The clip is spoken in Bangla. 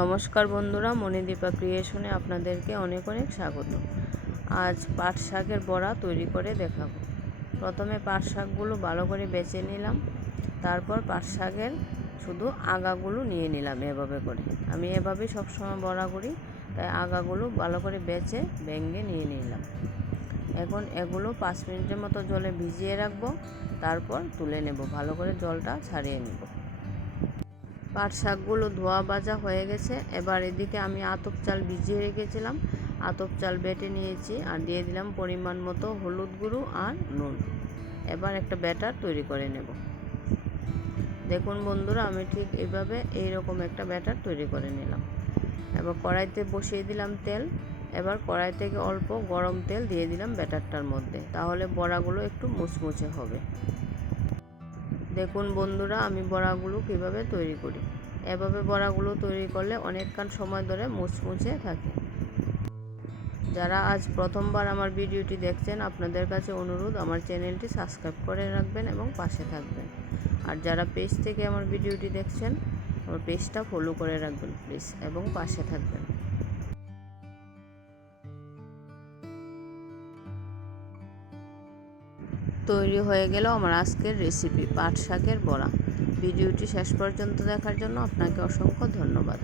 নমস্কার বন্ধুরা, মণিদীপা ক্রিয়েশনে আপনাদেরকে অনেক অনেক স্বাগত। আজ পাট শাকের বড়া তৈরি করে দেখাবো। প্রথমে পাট শাকগুলো ভালো করে বেছে নিলাম, তারপর পাট শাকের শুধু আগাগুলো নিয়ে নিলাম এভাবে করে। আমি এভাবেই সবসময় বড়া করি, তাই আগাগুলো ভালো করে বেছে ভেঙে নিয়ে নিলাম। এখন এগুলো 5 মিনিটের মতো জলে ভিজিয়ে রাখবো, তারপর তুলে নেব, ভালো করে জলটা ছাড়িয়ে নেব। পাট শাকগুলো ধোয়া ভাজা হয়ে গেছে। এবার এদিকে আমি আতপ চাল ভিজিয়ে রেখেছিলাম, আতপ চাল বেটে নিয়েছি আর দিয়ে দিলাম পরিমাণ মতো হলুদ গুঁড়ো আর নুন। এবার একটা ব্যাটার তৈরি করে নেব। দেখুন বন্ধুরা, আমি ঠিক এইভাবে এইরকম একটা ব্যাটার তৈরি করে নিলাম। এবার কড়াইতে বসিয়ে দিলাম তেল। এবার কড়াই থেকে অল্প গরম তেল দিয়ে দিলাম ব্যাটারটার মধ্যে, তাহলে বড়াগুলো একটু মুচমুচে হবে। দেখুন বন্ধুরা, আমি বড়াগুলো কীভাবে তৈরি করি। এভাবে বড়াগুলো তৈরি করলে অনেকক্ষণ সময় ধরে মুচমুচে থাকে। যারা আজ প্রথমবার আমার ভিডিওটি দেখছেন, আপনাদের কাছে অনুরোধ আমার চ্যানেলটি সাবস্ক্রাইব করে রাখবেন এবং পাশে থাকবেন। আর যারা পেজ থেকে আমার ভিডিওটি দেখছেন, আমার পেজটা ফলো করে রাখবেন প্লিজ এবং পাশে থাকবেন। তৈরি হয়ে গেল আমার আজকের রেসিপি পাট শাকের বড়া। ভিডিওটি শেষ পর্যন্ত দেখার জন্য আপনাকে অসংখ্য ধন্যবাদ।